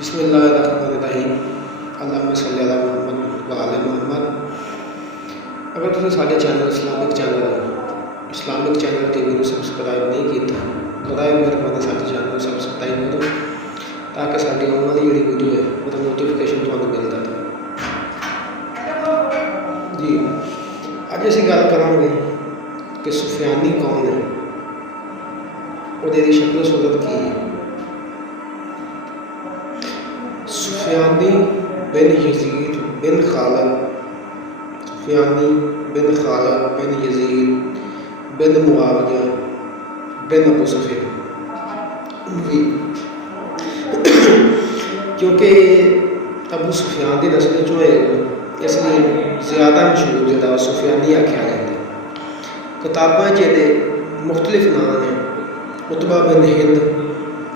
بسم اللہ الرحمن الرحیم اللہم صلی علی محمد و آل محمد۔ اگر تُساں ساڈے channel Islamic channel T V کو سبسکرائب نہیں کیتا برائے مہربانی ساڈے چینل کو سبسکرائب کرو تاکہ ساڈی آنے والی جڑی ویڈیو ہے وہ نوٹیفیکیشن تمہیں ملتا رہے۔ جی اج اسی گل کریں گے کہ سفیانی کون ہے، وہ شکل و صورت کی ہے۔ سفیانی بن یزید بن خالد، سفیانی بن خالد بن یزید بن معاویہ بن ابو سفیان، کیونکہ ابو سفیان کی نسل جو ہے اس لیے زیادہ مشہور جہاں سفیانی آخیا جاتا ہے۔ کتاباں جہاں مختلف نام ہیں، عتبہ بن ہند،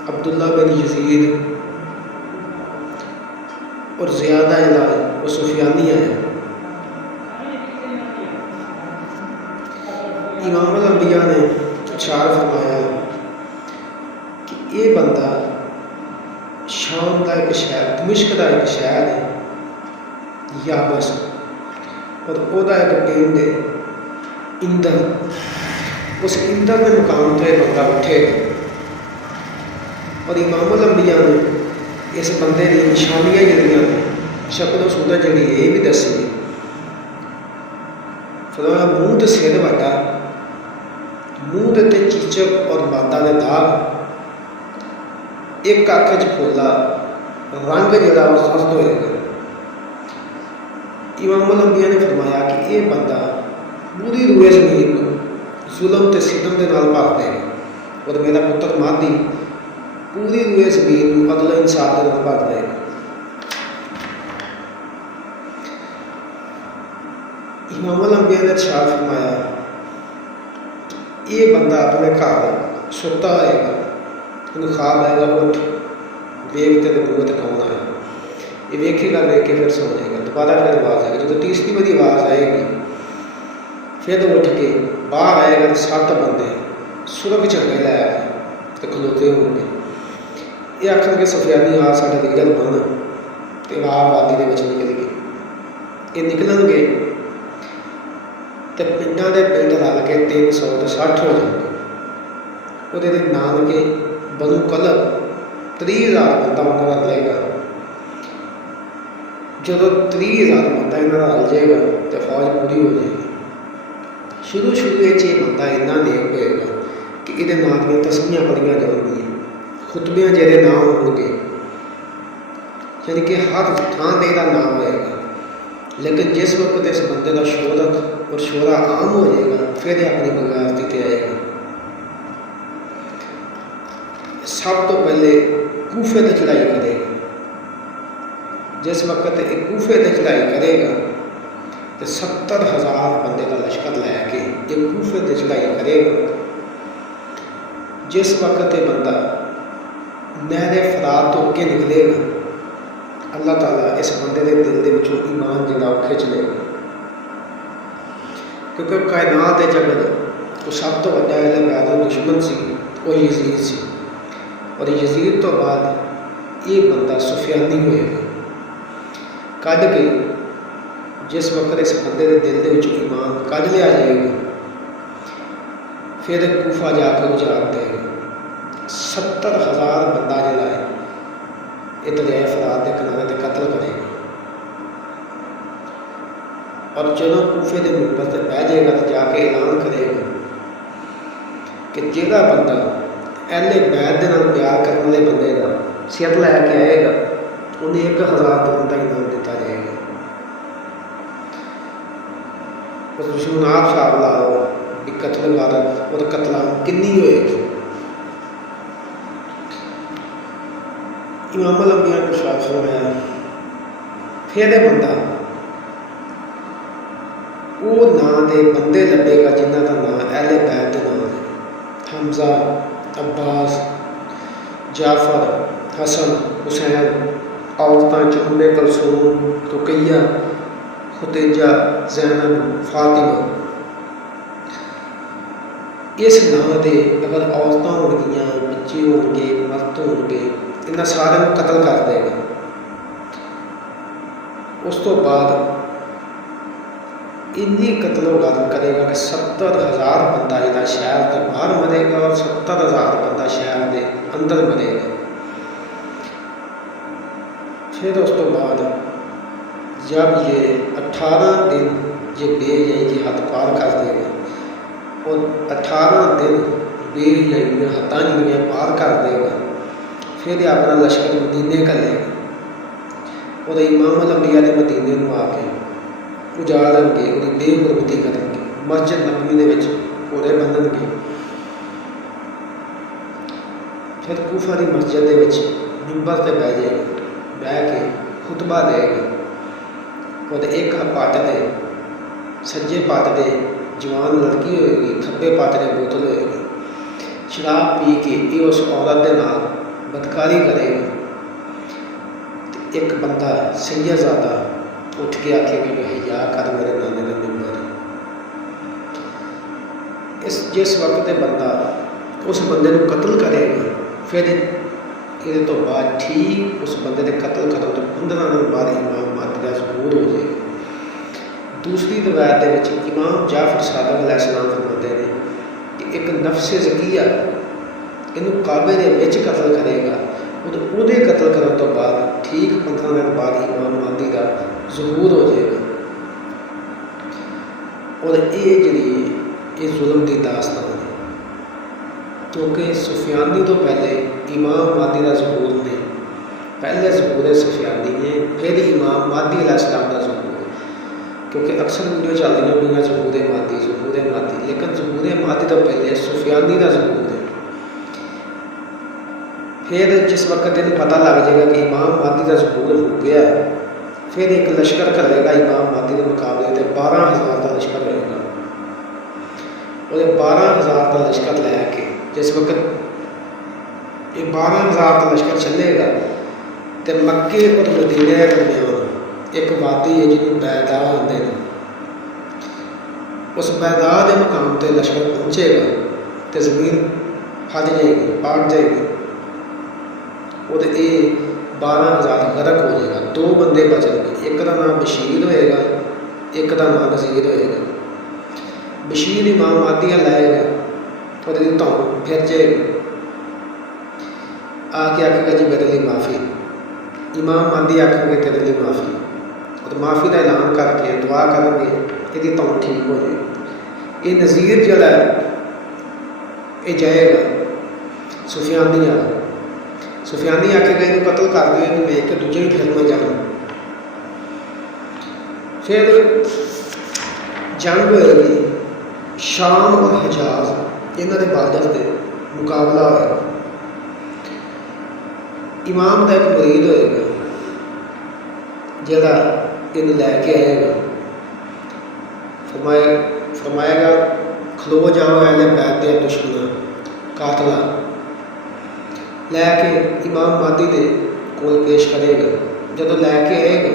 عبداللہ بن یزید، اور زیادہ وہ سفیانی ہے۔ امام الانبیاء نے ارشاد فرمایا کہ یہ بندہ شام کا ایک شہر، دمشق کا ایک شہر ہے یابس، اور وہ ایک پنڈ ہے اندر۔ اس اندر کے مقام تو یہ بندہ اٹھے گا، اور امام الانبیاء نے اس بندے کی نشانیاں جڑیاں شکل و صورت جڑی یہ بھی دسی۔ فرمایا منہ تے سر وڈا، منہ تے چیچک اور بادہ دے داغ، ایک اکھ چ پھولا، رنگ جڑا وہ سخت ہوئے گا۔ امام الانبیاء نے فرمایا کہ یہ بندہ پوری روئے زمین کو ظلم تے ستم دے نال بھر دے گا، اور میرا پتر مہدی پوری روئے زمین کو عدل و انصاف کے نال بھر دے گا۔ امام الانبیاء نے ارشاد فرمایا یہ بندہ اپنے گھر ستا آئے گا، انہوں خواب آئے گا اٹھ ویک تیرے بوت کون آیا، یہ ویکھے گا، ویک کے پھر سو جائے گا، دوبارہ پھر آواز آئے گی، جب تیسری باری آواز آئے گی پھر اٹھ کے باہر آئے گا تو 7 بندے سرخ جھنڈے لے آئے تو کھلوتے ہو گے۔ یہ آخر کے سفیانی آ ساڈا لیڈر بن، تو آپ وادی کے نکل گئے۔ یہ نکلن گے تو پنڈوں کے پنڈ رل کے 360 ہو جائیں گے۔ وہ نانکے بنو کلب 30,000 بندہ انہوں رلے گا۔ جب 30,000 بندہ یہاں رل جائے گا تو فوج پوری ہو جائے گی۔ شروع یہ بندہ اتنا نیک ہوئے گا کہ یہ نام دیا تسمیاں پڑھیاں جان گیا، خطبیاں جہاں نام ہو گے، یعنی کہ ہر تھان پہ یہ نام ہوئے گا۔ لیکن جس وقت اس بندے کا شہرت اور شہرا عام ہو جائے گا پھر یہ اپنی بغاوتی تے آئے گا۔ سب تو پہلے کوفے تے چڑھائی کرے گا۔ جس وقت یہ کوفے تے چڑھائی کرے گا تو 70,000 بندے کا لشکر لے کے یہ کوفے تے چڑھائی کرے گا۔ جس وقت یہ بندہ نہر فرات تو کے نکلے گا، اللہ تعالیٰ اس بندے کے دل کے وچوں ایمان جڑا وہ کھچ لے گا، کیونکہ کائنات کے جگت وہ سب تو بڑا علم ہے دشمن سی وہ یزید سی، اور یزید تو بعد یہ بندہ سفیانی ہوئے گا۔ کڈ کے جس وقت اس بندے کے دل کے وچوں ایمان کڈ لیا جائے گا پھر کوفہ جا کے اجاڑ دے گا۔ 70,000 بندہ جڑا ہے یہ دریائے فرات کے کنارے تے قتل کرے گا، اور جب کوفے کے ممبر سے بہ جائے گا تو جا کے اعلان کرے گا کہ جہاں بندہ اہل بیت دے نال پیار کرنے والے بندے کا سر لے کے آئے گا انہیں 1,000 بندہ انعام دیتا جائے گا۔ تم آپ حساب لا لو کہ قتل غارت اور قتل کنی ہوئے گی۔ امام الانبیاء نے ارشاد فرمایا پھر یہ بندہ وہ نام دے بندے لبے گا جنہ کا نام اہل بیت کے نام ہے، حمزہ، عباس، جعفر، حسن، حسین، عورتوں ام کلثوم، رقیہ، ختیجہ، زینب، فاطمہ۔ اس نام دے اگر عورتیں ہو گیا، بچے ہو گے، مرد ہو گے، ਇਹਨਾਂ ਸਾਰਿਆਂ ਨੂੰ ਕਤਲ ਕਰ ਦੇਗਾ। ਉਸ ਤੋਂ ਬਾਅਦ ਇੰਨੀ ਕਤਲੋਗਾਰਤ ਕਰੇਗਾ ਕਿ 70,000 ਬੰਦਾ ਜਿਹੜਾ ਸ਼ਹਿਰ ਦੇ ਬਾਹਰ ਮਰੇਗਾ ਔਰ 70,000 ਬੰਦਾ ਸ਼ਹਿਰ ਦੇ ਅੰਦਰ ਮਰੇਗਾ। پھر اس تو بعد جب یہ 18 دن یہ بے حیائی کی حد پار کر دے گا اور 18 دن بے حیائی میں حداں پار کر دے گا، پھر یہ اپنا لشکر مدینے کا لے گا اور امام الانبیاء نے مدینے میں آ کے اجاڑن گے، وہ بے حرمتی کریں گے، مسجد نبوی کے پورے بنن گے، پھر کوفہ کی مسجد کے ممبر سے بہ جائے گا، بہ کے خطبہ دے گا اور ایک پٹ دے سجے پٹ دے جوان لڑکی ہوئے گی، کھبے پٹ دے بوتل ہوئے گی، شراب پی کے یہ اس عورت کے نال بدکاری کرے گا۔ ایک بندہ سیدزادہ اٹھ کے آکھے کہ حیا کر میرے نانے کا ممبر، جس وقت بندہ اس بندے کو قتل کرے گا، پھر یہ تو بعد ٹھیک اس بندے کے قتل کرو تو 15 دن بعد امام مہدی کا ظہور ہو جائے گا۔ دوسری روایت کے امام جعفر صادق علیہ السلام فرماتے ہیں کہ ایک نفس زکیہ یہ کعبے کے وچ قتل کرے گا، وہ قتل کرنے تو بعد ٹھیک 15 دن بعد امام مہدی کا ظہور ہو جائے گا۔ اور یہ ظلم کی داستان ہے، کیونکہ سفیانی تو پہلے امام مہدی کا ظہور نے، پہلے ظہور سفیانی ہے، پھر امام مہدی علیہ السلام کا ظہور ہے، کیونکہ اکثر ویڈیو چل رہی ہیں ظہور مہدی، لیکن ظہور مہدی تو پہلے سفیانی کا ظہور ہے۔ پھر جس وقت یہ پتہ لگ جائے گا کہ امام مہدی کا ظہور ہو گیا، پھر ایک لشکر کرے گا امام مہدی کے مقابلے سے 12,000 کا لشکر رہے گا، اور 12,000 کا لشکر لے کے جس وقت یہ 12,000 کا لشکر چلے گا تو مکے اور مدینے کے درمیان ایک وادی ہے جنہوں بیدا آتے ہیں، اس بیدا کے مقام سے لشکر پہنچے گا تو زمین پھٹ جائے گی، پاٹ جائے گی، اور یہ 12,000 غرق ہو جائے گا۔ 2 بندے بچن گے، ایک کا نام بشیر ہوئے گا، ایک کا نام نذیر ہوئے گا۔ بشیر امام مہدی لائے گا اور یہ تو پھر جائے گا، آ کے آکھے گا جی میرے لیے معافی، امام مہدی آکھیں گے تیرے لیے معافی، اور معافی کا اعلان کر کے دعا کریں گے یہ تو ٹھیک ہو جائے گا۔ یہ نذیر جڑا ہے یہ جائے گا سفیانی والا، سفیانی آکھے گا یہ قتل کر دو، یہ ویک کے دوجے بھی پھر نہ جانا۔ پھر جنگ ہوئے گی شام اور حجاز یہاں کے بارڈر سے مقابلہ ہوئے گا۔ امام کا ایک مرید ہوئے گا جہاں یہ لے کے آئے گا، فرمائے گا کھلو جاؤ اہل بیت دے دشمن قاتلا، لے کے امام مہدی دے کول پیش کرے گا۔ جب لے کے آئے گا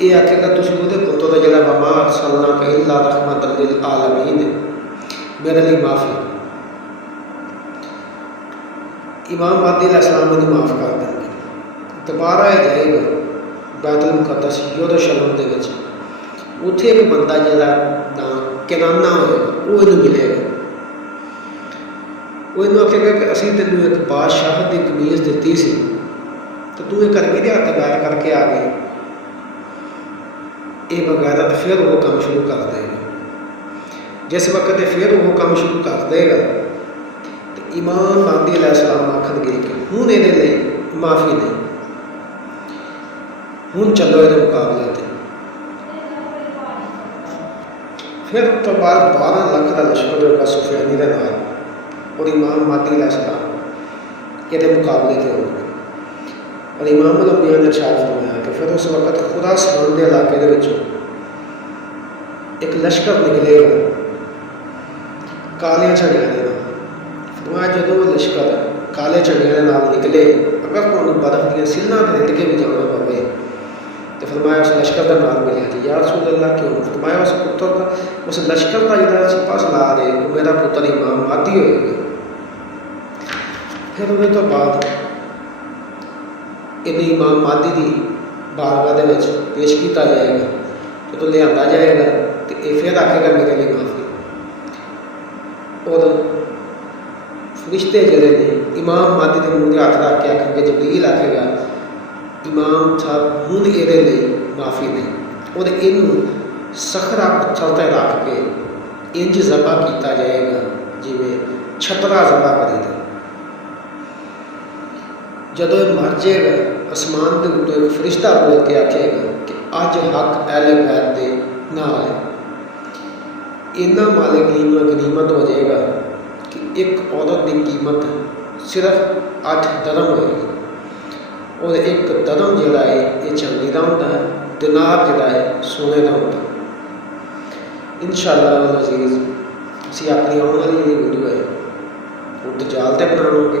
یہ آکھے گا تسی وہ پتوں کا جڑا وما ارسلناک الا رحمۃ للعالمین، میرے لیے معافی۔ امام مہدی علیہ السلام نے معاف کر دیں گے۔ دوبارہ یہ جائے گا بیت المقدس یروشلم دے وچ، اتنے ایک بندہ جہاں نام کنانا ہوئے گا وہ یہ ملے گا، وہ یہ آکھے گا کہ اسی تینوں ایک بادشاہ کی قمیض دیتی سی تو تو یہ کر کے ہاتھ بیٹھ کر کے آ گئی، یہ بغیرت پھر وہ کام شروع کر دے گا۔ جس وقت پھر وہ کام شروع کر دے گا تو امام مہدی علیہ السلام آخر گے کہ ہوں یہ معافی نہیں، ہوں چلو یہ مقابلے تے۔ پھر اس تو بعد 12 لاکھ کا لشکر ہوگا سفیانی کے نال، اور امام مہدی علیہ السلام یہ مقابلے کے ہو گئے۔ اور امام الانبیاء نے ارشاد فرمایا کہ پھر اس وقت خراسان کے علاقے کے ایک لشکر نکلے گا کالے جھڑیاں کے نام۔ فرمایا جب وہ لشکر کالے جھڑیاں کے نام نکلے، اگر تمہیں برف دیا سلنا رٹ کے بھی جانا پوے تو فرمایا اس لشکر کا نام ملے جی یا رسول اللہ کیوں؟ فرمایا اس پتر کا اس لشکر کا جہاں سپا سلا دے وہ میرا پتر امام مہدی ہوئے گا۔ پھر انہیں تو بعد ਇਹਨੇ ਇਮਾਮ ਮਾਦੀ ਦੀ ਬਾਰਗਾਹ ਦੇ ਵਿੱਚ ਪੇਸ਼ ਕੀਤਾ ਜਾਏਗਾ। ਜਦੋਂ ਲਿਆਂਦਾ ਜਾਏਗਾ ਤੇ ਇਹ ਫਿਰ ਆਖੇਗਾ ਮੇਰੇ ਲਈ ਮਾਫੀ। ਔਰ ਫਰਿਸ਼ਤੇ ਜਿਹੜੇ ਨੇ ਇਮਾਮ ਮਾਦੀ ਦੇ ਮੂੰਹ 'ਤੇ ਹੱਥ ਰੱਖ ਕੇ ਆਖਣਗੇ, ਜਬਰੀਲ ਆਖੇਗਾ ਇਮਾਮ ਸਾਹਿਬ ਹੁਣ ਇਹਦੇ ਲਈ ਮਾਫੀ ਨਹੀਂ। ਔਰ ਇਹਨੂੰ ਸਖਰਾ ਪੱਥਰ 'ਤੇ ਰੱਖ ਕੇ ਇੰਜ ਜ਼ਬਾ ਕੀਤਾ ਜਾਏਗਾ ਜਿਵੇਂ ਛਤਰਾ ਜ਼ਬਾ ਕਰੀਦਾ। ਜਦੋਂ ਇਹ ਮਰ ਜਾਏਗਾ, ਅਸਮਾਨ ਦੇ ਉੱਤੇ ਇੱਕ ਫਰਿਸ਼ਤਾ ਬੋਲ ਕੇ ਆਖੇਗਾ ਕਿ ਅੱਜ ਹੱਕ ਅਹਿਲੇ ਬੈਤ ਦੇ ਨਾਲ ਹੈ। ਇੰਨਾ ਮਾਲੇ ਗਨੀਮਤ ਹੋ ਜਾਏਗਾ ਕਿ ਇੱਕ ਔਰਤ ਦੀ ਕੀਮਤ ਸਿਰਫ 8 ਦਰਮ ਹੋਏਗੀ। ਔਰ ਇੱਕ ਦਰਮ ਜਿਹੜਾ ਹੈ ਇਹ ਚਾਂਦੀ ਦਾ ਹੁੰਦਾ ਹੈ, ਦਿਨਾਰ ਜਿਹੜਾ ਹੈ ਸੋਨੇ ਦਾ ਹੁੰਦਾ। ਇੰਸ਼ਾਅੱਲਾਹ ਅਜ਼ੀਜ਼ ਅਸੀਂ ਆਪਣੀ ਆਉਣ ਵਾਲੀ ਜਿਹੜੀ ਵੀਡੀਓ ਹੈ ਉਹ ਦਜਾਲ 'ਤੇ ਬਣਾਵਾਂਗੇ।